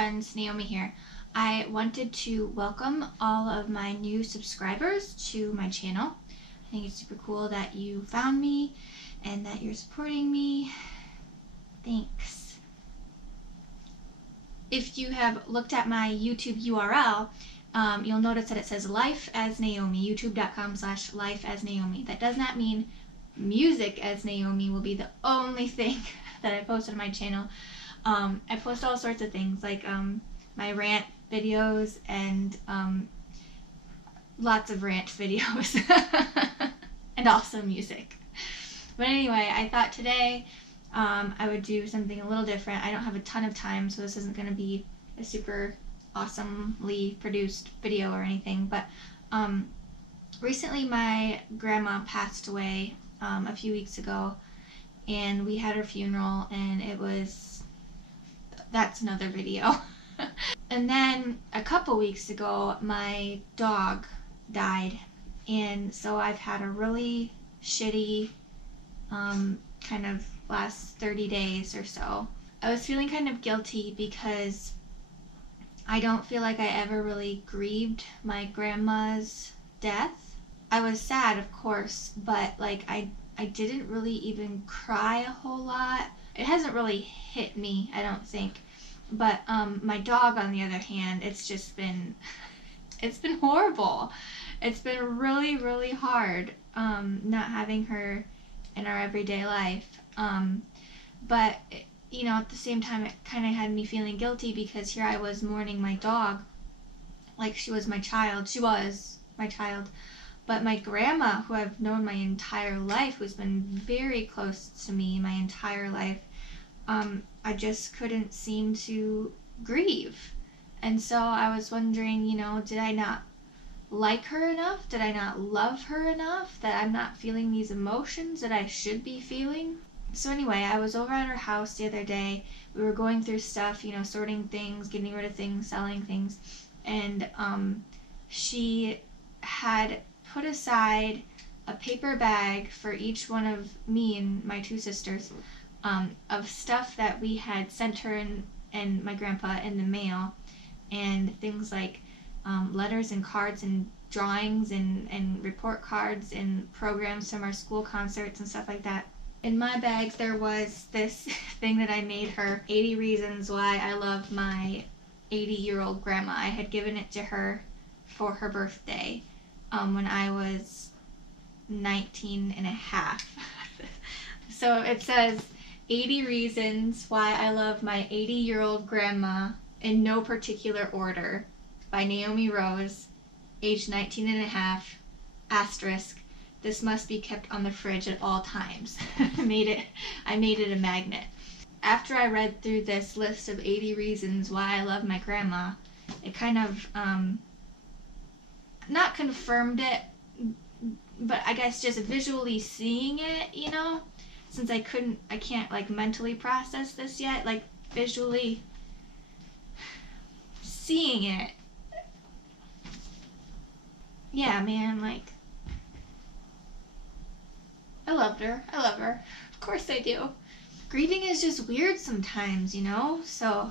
friends, Naomi here. I wanted to welcome all of my new subscribers to my channel. I think it's super cool that you found me and that you're supporting me. Thanks. If you have looked at my YouTube URL, you'll notice that it says Life as Naomi, youtube.com/Life as Naomi. That does not mean music as Naomi will be the only thing that I post on my channel. I post all sorts of things like my rant videos and lots of rant videos and also music. But anyway, I thought today I would do something a little different. I don't have a ton of time, so this isn't going to be a super awesomely produced video or anything, but recently my grandma passed away a few weeks ago, and we had her funeral, and that's another video. And then a couple weeks ago my dog died, and so I've had a really shitty kind of last 30 days or so. I was feeling kind of guilty because I don't feel like I ever really grieved my grandma's death. I was sad, of course, but like I didn't really even cry a whole lot. It hasn't really hit me, I don't think. But my dog, on the other hand, it's been horrible. It's been really, really hard not having her in our everyday life. But you know, at the same time, it kind of had me feeling guilty because here I was mourning my dog like she was my child. She was my child. But my grandma, who I've known my entire life, who's been very close to me my entire life, I just couldn't seem to grieve. And so I was wondering, you know, did I not like her enough? Did I not love her enough that I'm not feeling these emotions that I should be feeling? So anyway, I was over at her house the other day. We were going through stuff, you know, sorting things, getting rid of things, selling things, and she had put aside a paper bag for each one of me and my two sisters of stuff that we had sent her and my grandpa in the mail, and things like letters and cards and drawings and report cards and programs from our school concerts and stuff like that. In my bag there was this thing that I made her, 80 Reasons Why I Love My 80-year-old Grandma. I had given it to her for her birthday when I was 19 and a half. So it says 80 Reasons Why I Love My 80-year-old Grandma in no particular order by Naomi Rose, age 19 and a half, asterisk, this must be kept on the fridge at all times. I made it a magnet. After I read through this list of 80 reasons why I love my grandma, it kind of not confirmed it, but I guess just visually seeing it, you know, since I can't like mentally process this yet, like visually seeing it. Yeah, man, like, I loved her. I love her. Of course I do. Grieving is just weird sometimes, you know? So,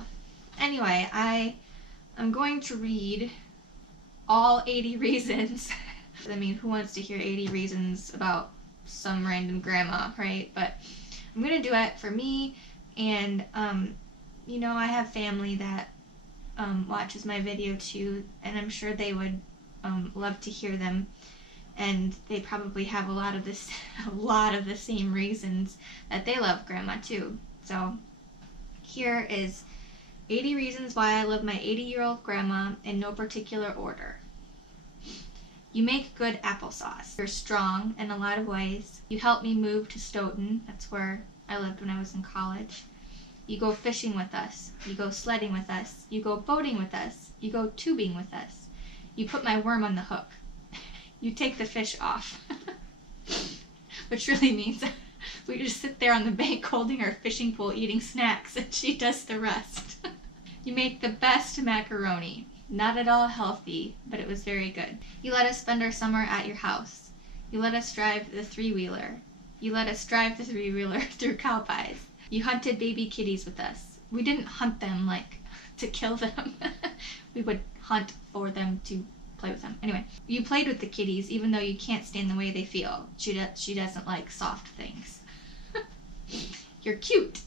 anyway, I'm going to read all 80 reasons. I mean, who wants to hear 80 reasons about some random grandma, right? But I'm going to do it for me, and, you know, I have family that watches my video too, and I'm sure they would love to hear them. And they probably have a lot of the same reasons that they love grandma too. So here is 80 reasons why I love my 80-year-old grandma in no particular order. You make good applesauce. You're strong in a lot of ways. You helped me move to Stoughton. That's where I lived when I was in college. You go fishing with us. You go sledding with us. You go boating with us. You go tubing with us. You put my worm on the hook. You take the fish off. Which really means we just sit there on the bank holding our fishing pole eating snacks and she does the rest. You make the best macaroni. Not at all healthy, but it was very good. You let us spend our summer at your house. You let us drive the three-wheeler. You let us drive the three-wheeler through cow pies. You hunted baby kitties with us. We didn't hunt them like to kill them. We would hunt for them to play with them. Anyway, you played with the kitties even though you can't stand the way they feel. She doesn't like soft things. You're cute.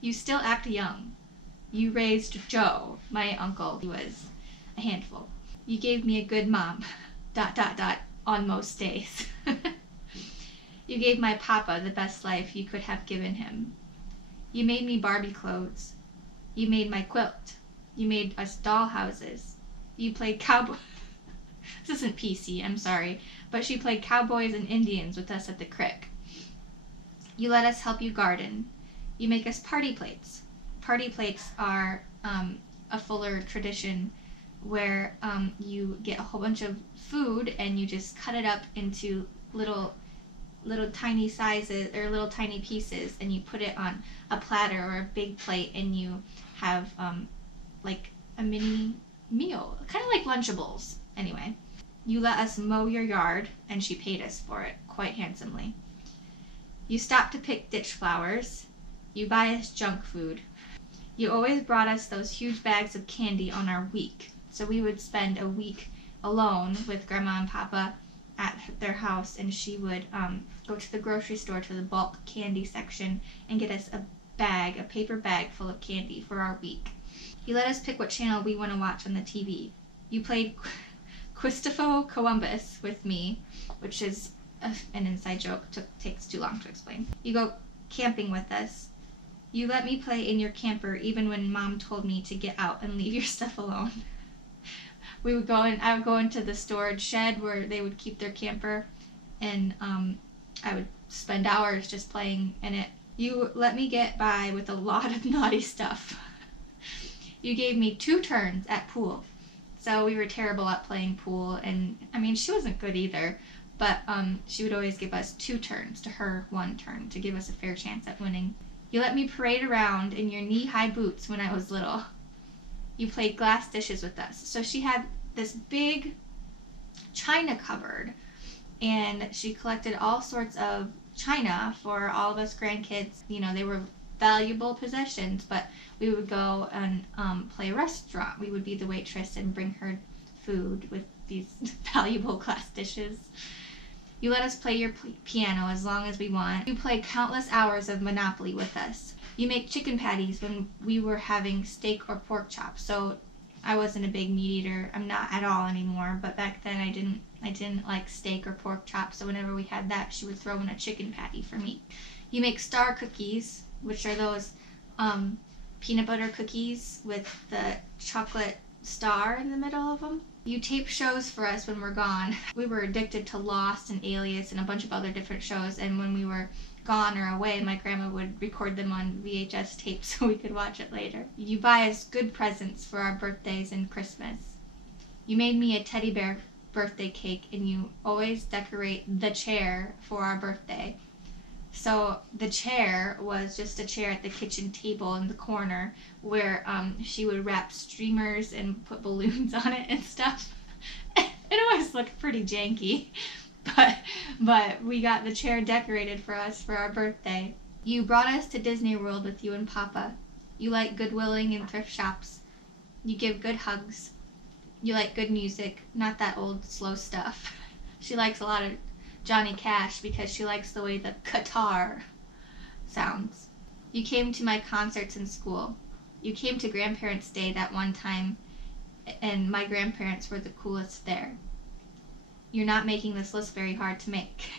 You still act young. You raised Joe, my uncle. He was a handful. You gave me a good mom. ... on most days. You gave my papa the best life you could have given him. You made me Barbie clothes. You made my quilt. You made us doll houses. You played cowboy. This isn't PC, I'm sorry, but she played cowboys and Indians with us at the crick. You let us help you garden. You make us party plates. Party plates are a fuller tradition where you get a whole bunch of food and you just cut it up into little tiny sizes or little tiny pieces, and you put it on a platter or a big plate, and you have like a mini meal, kind of like Lunchables. Anyway, you let us mow your yard, and she paid us for it quite handsomely. You stopped to pick ditch flowers. You buy us junk food. You always brought us those huge bags of candy on our week. So we would spend a week alone with Grandma and Papa at their house, and she would go to the grocery store to the bulk candy section and get us a paper bag full of candy for our week. You let us pick what channel we want to watch on the TV. You played Quistofo Columbus with me, which is an inside joke. Takes too long to explain. You go camping with us. You let me play in your camper even when Mom told me to get out and leave your stuff alone. I would go into the storage shed where they would keep their camper, and I would spend hours just playing in it. You let me get by with a lot of naughty stuff. You gave me 2 turns at pool. So we were terrible at playing pool, and I mean, she wasn't good either, but she would always give us 2 turns to her 1 turn to give us a fair chance at winning. You let me parade around in your knee-high boots when I was little. You played glass dishes with us. So she had this big china cupboard, and she collected all sorts of china for all of us grandkids. You know, they were valuable possessions, but we would go and play restaurant. We would be the waitress and bring her food with these valuable glass dishes. You let us play your piano as long as we want. You play countless hours of Monopoly with us. You make chicken patties when we were having steak or pork chops. So I wasn't a big meat eater. I'm not at all anymore, but back then I didn't like steak or pork chops, so whenever we had that, she would throw in a chicken patty for me. You make star cookies, which are those peanut butter cookies with the chocolate star in the middle of them. You tape shows for us when we're gone. We were addicted to Lost and Alias and a bunch of other different shows, and when we were gone or away, my grandma would record them on VHS tape so we could watch it later. You buy us good presents for our birthdays and Christmas. You made me a teddy bear birthday cake, and you always decorate the chair for our birthday. So the chair was just a chair at the kitchen table in the corner where she would wrap streamers and put balloons on it and stuff. It always looked pretty janky, but we got the chair decorated for us for our birthday. You brought us to Disney World with you and Papa. You like Goodwilling and thrift shops. You give good hugs. You like good music, not that old slow stuff. She likes a lot of Johnny Cash because she likes the way the guitar sounds. You came to my concerts in school. You came to Grandparents' Day that one time, and my grandparents were the coolest there. You're not making this list very hard to make.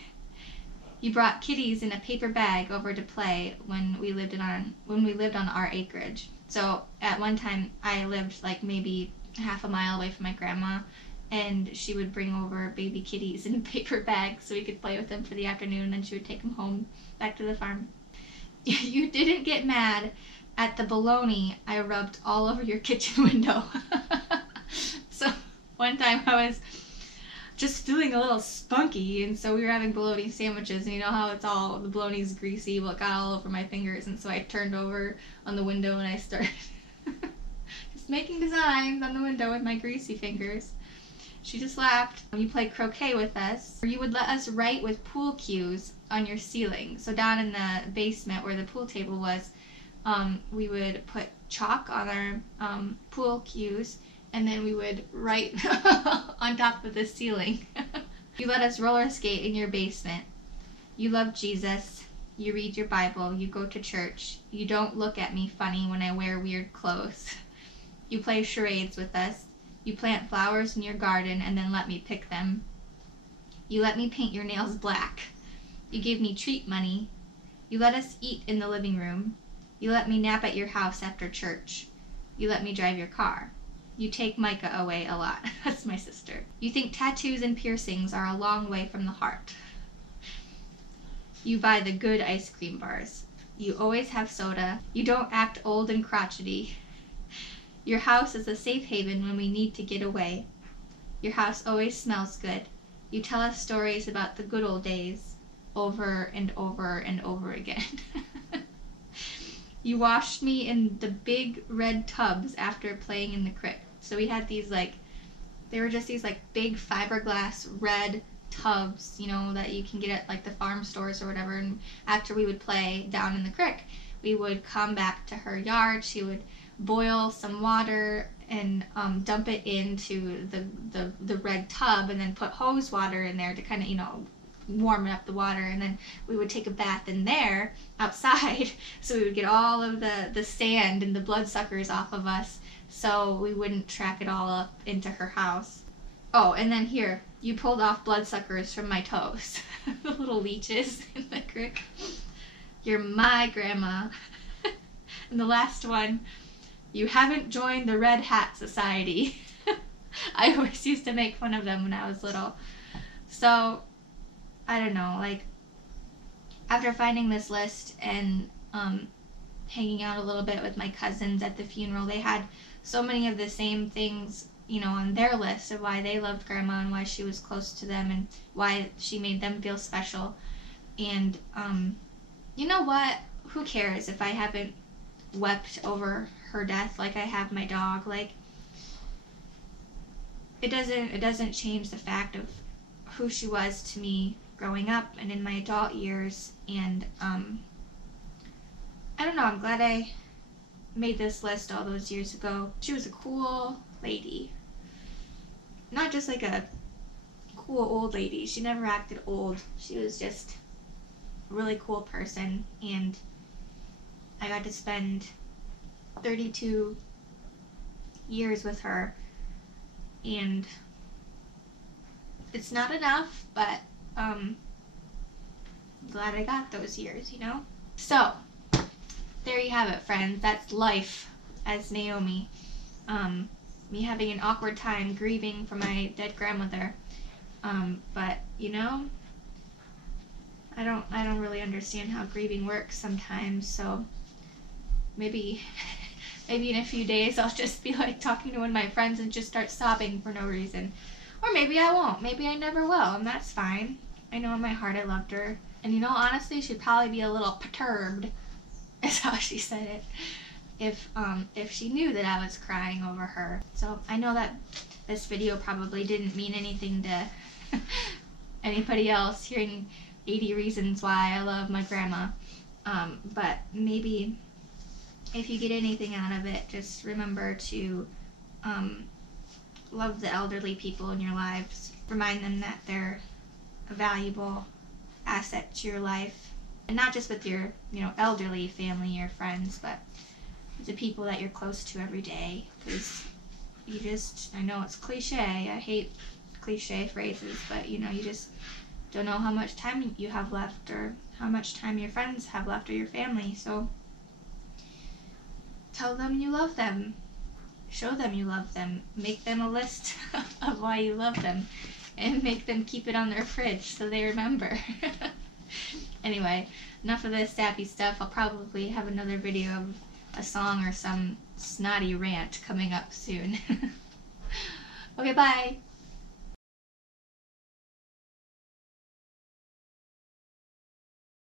You brought kitties in a paper bag over to play when we lived on our acreage. So at one time I lived like maybe half a mile away from my grandma, and she would bring over baby kitties in a paper bag so we could play with them for the afternoon, and then she would take them home back to the farm. You didn't get mad at the bologna I rubbed all over your kitchen window. So one time I was just feeling a little spunky, and so we were having bologna sandwiches, and you know how it's all, the bologna's greasy, well, it got all over my fingers, and so I turned over on the window and I started just making designs on the window with my greasy fingers. She just laughed. You played croquet with us. Or you would let us write with pool cues on your ceiling. So down in the basement where the pool table was, we would put chalk on our pool cues, and then we would write on top of the ceiling. You let us roller skate in your basement. You love Jesus. You read your Bible. You go to church. You don't look at me funny when I wear weird clothes. You play charades with us. You plant flowers in your garden and then let me pick them. You let me paint your nails black. You give me treat money. You let us eat in the living room. You let me nap at your house after church. You let me drive your car. You take Micah away a lot. That's my sister. You think tattoos and piercings are a long way from the heart. You buy the good ice cream bars. You always have soda. You don't act old and crotchety. Your house is a safe haven when we need to get away. Your house always smells good. You tell us stories about the good old days over and over and over again. You washed me in the big red tubs after playing in the creek. So we had these they were just these big fiberglass red tubs, that you can get at the farm stores or whatever. And after we would play down in the creek, we would come back to her yard. She would boil some water and dump it into the red tub, and then put hose water in there to kind of warm up the water, and then we would take a bath in there outside, so we would get all of the sand and the bloodsuckers off of us, so we wouldn't track it all up into her house. Oh, and then here, you pulled off bloodsuckers from my toes. The little leeches in the creek. You're my grandma. And the last one, you haven't joined the Red Hat Society. I always used to make fun of them when I was little. So, I don't know, after finding this list and hanging out a little bit with my cousins at the funeral, they had so many of the same things, on their list of why they loved Grandma and why she was close to them and why she made them feel special. And, you know what? Who cares if I haven't wept over her death like I have my dog? It doesn't change the fact of who she was to me growing up and in my adult years. And I don't know, I'm glad I made this list all those years ago. She was a cool lady. Not just a cool old lady. She never acted old. She was just a really cool person, and I got to spend 32 years with her, and it's not enough, but I'm glad I got those years, So, there you have it, friends. That's life as Naomi. Me having an awkward time grieving for my dead grandmother. But, I don't really understand how grieving works sometimes, so maybe in a few days I'll just be talking to one of my friends and just start sobbing for no reason. Or maybe I won't. Maybe I never will, and that's fine. I know in my heart I loved her. And honestly, she'd probably be a little perturbed, is how she said it, if she knew that I was crying over her. So I know that this video probably didn't mean anything to anybody else hearing 80 reasons why I love my grandma. But maybe if you get anything out of it, just remember to love the elderly people in your lives. Remind them that they're a valuable asset to your life. And not just with your, elderly family or friends, but the people that you're close to every day. Because I know it's cliche. I hate cliche phrases, but, you just don't know how much time you have left or how much time your friends have left or your family. So tell them you love them. Show them you love them. Make them a list of why you love them. And make them keep it on their fridge so they remember. Anyway, enough of this sappy stuff. I'll probably have another video of a song or some snotty rant coming up soon. Okay, bye!